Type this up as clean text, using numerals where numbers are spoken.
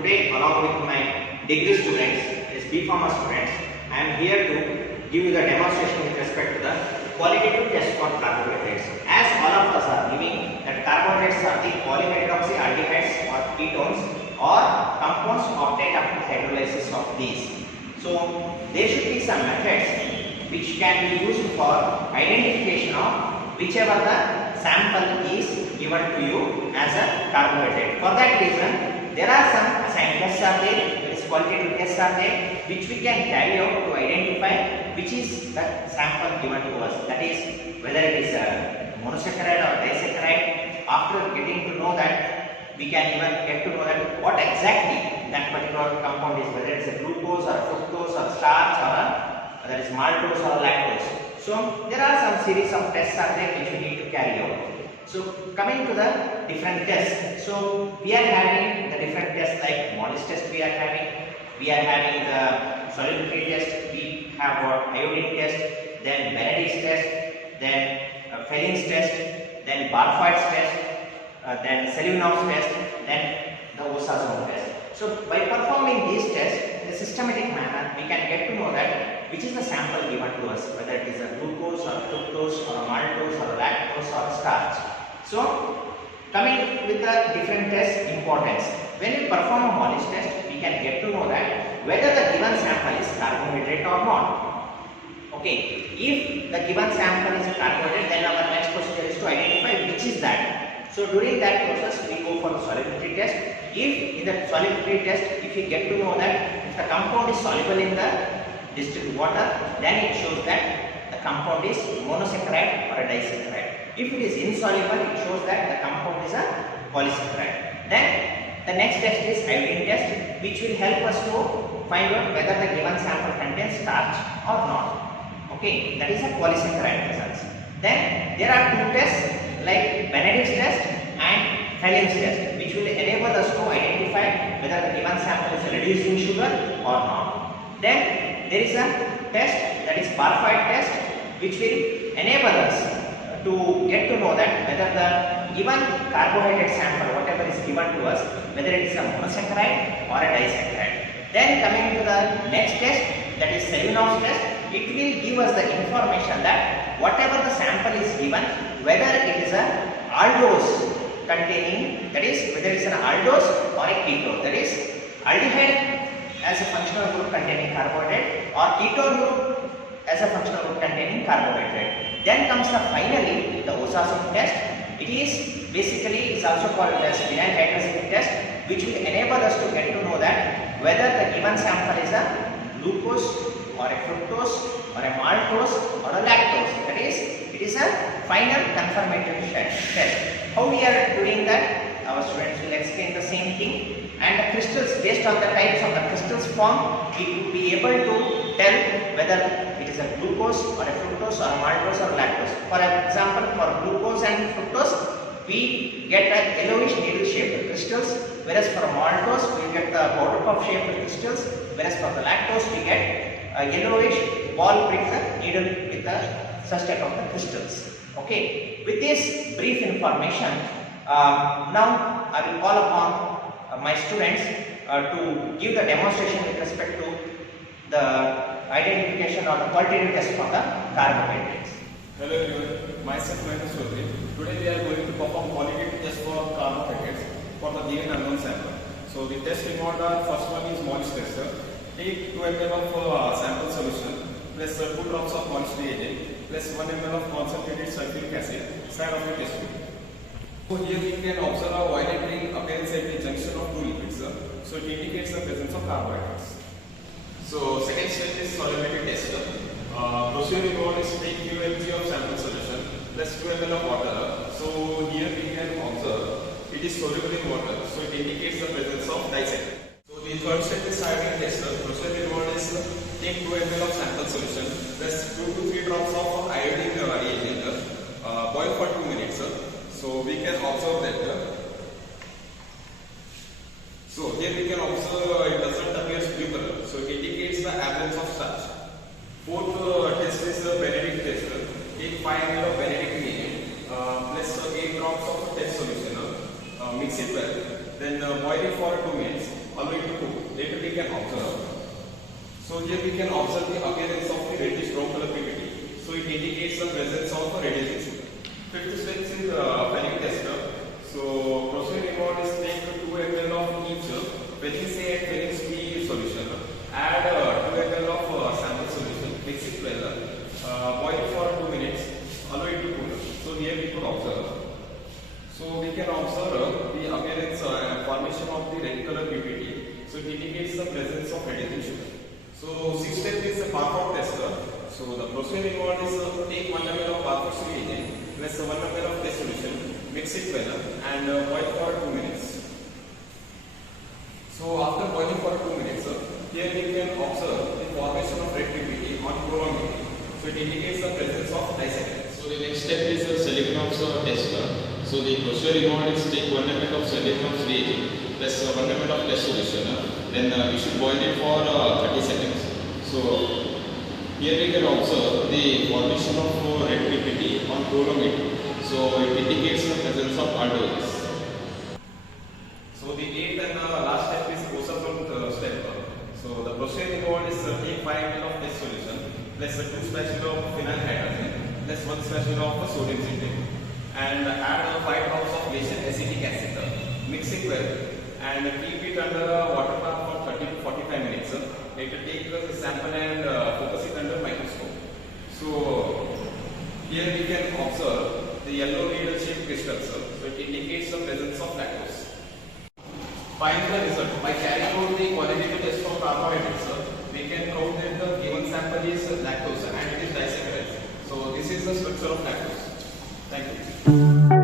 Today, along with my degree students, as B.Pharma students, I am here to give you the demonstration with respect to the qualitative test for carbohydrates. As all of us are knowing that carbohydrates are the polyhydroxyaldehydes or ketones or compounds obtained after hydrolysis of these. So there should be some methods which can be used for identification of whichever the sample is given to you as a carbohydrate. For that reason, there are some assigned tests are there, that is qualitative tests are there, which we can carry out to identify which is the sample given to us. That is whether it is a monosaccharide or disaccharide. After getting to know that, we can even get to know that what exactly that particular compound is, whether it is a glucose or fructose or starch or that is maltose or lactose. So there are some series of tests are there which we need to carry out. So coming to the different tests, so we are having the different tests like Mollis test we are having the solubility test, we have got iodine test, then Benedict's test, then Felling's test, then Barfoed's test, then Selivanov's test, then the Osazone test. So by performing these tests in a systematic manner, we can get to know that which is the sample given to us, whether it is a glucose or fructose or a maltose or a lactose or a starch. So coming with the different tests importance, when we perform a Mollis test, we can get to know that whether the given sample is carbohydrate or not. Okay, if the given sample is a carbohydrate, then our next procedure is to identify which is that. So during that process, we go for the solubility test. If in the solubility test, if we get to know that if the compound is soluble in the distilled water, then it shows that the compound is monosaccharide or a disaccharide. If it is insoluble, it shows that the compound is a polysaccharide. Then the next test is iodine test, which will help us to find out whether the given sample contains starch or not. Okay, that is a polysaccharide results. Then there are two tests like Benedict's test and Felling's test, which will enable us to identify whether the given sample is reduced in sugar or not. Then there is a test, that is Barfoed test, which will enable us to get to know that whether the given carbohydrate sample, whatever is given to us, whether it is a monosaccharide or a disaccharide. Then coming to the next test, that is Selivanov's test, it will give us the information that whatever the sample is given, whether it is a aldose containing, that is whether it is an aldose or a ketose, that is aldehyde as a functional group containing carbohydrate or ketone group as a functional group containing carbohydrate. Then comes the finally the Osazone test. It is basically is also called as vinyl hydrazine test, which will enable us to get to know that whether the given sample is a glucose or a fructose or a maltose or a lactose. That is, it is a final confirmatory test. How we are doing that? Our students will explain the same thing, and the crystals, based on the types of the crystals formed, we will be able to tell whether it is a glucose or a fructose or a maltose or lactose. For example, for glucose and fructose, we get a yellowish needle shaped crystals, whereas for maltose we get the powder puff shaped crystals, whereas for the lactose we get a yellowish ball prick needle with the such type of the crystals. Okay, with this brief information, now I will call upon my students to give the demonstration with respect to the identification or the qualitative test for the carbohydrates. Hello everyone, myself is Chaudhary. Today we are going to perform qualitative test for carbohydrates for the given unknown sample. So the test involved are, first one is Mollis test. Take 2 ml of sample solution plus 2 drops of Mollis reagent plus 1 ml of concentrated sulfuric acid side of the test tube. So here we can observe a violet ring appearance at the junction of two liquids. So it indicates the presence of carbohydrates. So second step is solubility test. Procedure involved is take few mg of sample solution plus 2 ml of water. So here we can observe it is soluble in water. So it indicates the presence of disaccharide. So the third step is iodine test. Procedure involved is take 2 ml of sample solution plus 2 to 3 drops of iodine reagent. Boil for 2 minutes. So we can observe that. So here we can observe it doesn't appear blue color. So it indicates the absence of starch. Fourth test is the Benedict test. Take 5 ml of Benedict reagent plus 8 drops of test solution. Mix it well. Then boil it for 2 minutes. allow it to cook. Later we can observe. So here we can observe the appearance of the reddish brown color PPT. So it indicates the presence of a reddish sugar. Fifth step is filling tester. So procedure involved is take 2 ml of each filling C and filling C solution. Add 2 ml of sample solution. Mix it well. Boil it for 2 minutes. Allow it to cool. So here we could observe. So we can observe the appearance and formation of the red color PPT. So it indicates the presence of reddish sugar. So sixth step is the Parford tester. So the procedure involved is take 1 ml of Parford reagent plus 1 ml of test solution, mix it well and boil for 2 minutes. So after boiling for 2 minutes, here we can observe the formation of red PPT on chromometer. So it indicates the presence of disaccharides. So the next step is Selektox tester. So the procedure involved is take 1 ml of Selektox reagent plus 1 ml of test solution. Then we should boil it for 30 seconds. So here we can observe the formation of red PPT on chromometer. So it indicates the presence of aldehydes. So the eighth and last step is Osapron step. So the procedure involved is take 5 ml of test solution plus 2 spatula of phenyl hydrogen plus 1 spatula of sodium citrate and add 5 drops of glacial acetic acid. Mix it well and keep it under water bath for 30 to 45 minutes. Later take the sample and focus it under microscope. So here we can observe the yellow needle shaped crystals. So it indicates the presence of lactose. Find the result by carrying out the qualitative test for carbohydrates. We can count that the given sample is lactose and it is disaccharides. So this is the structure of lactose. Thank you.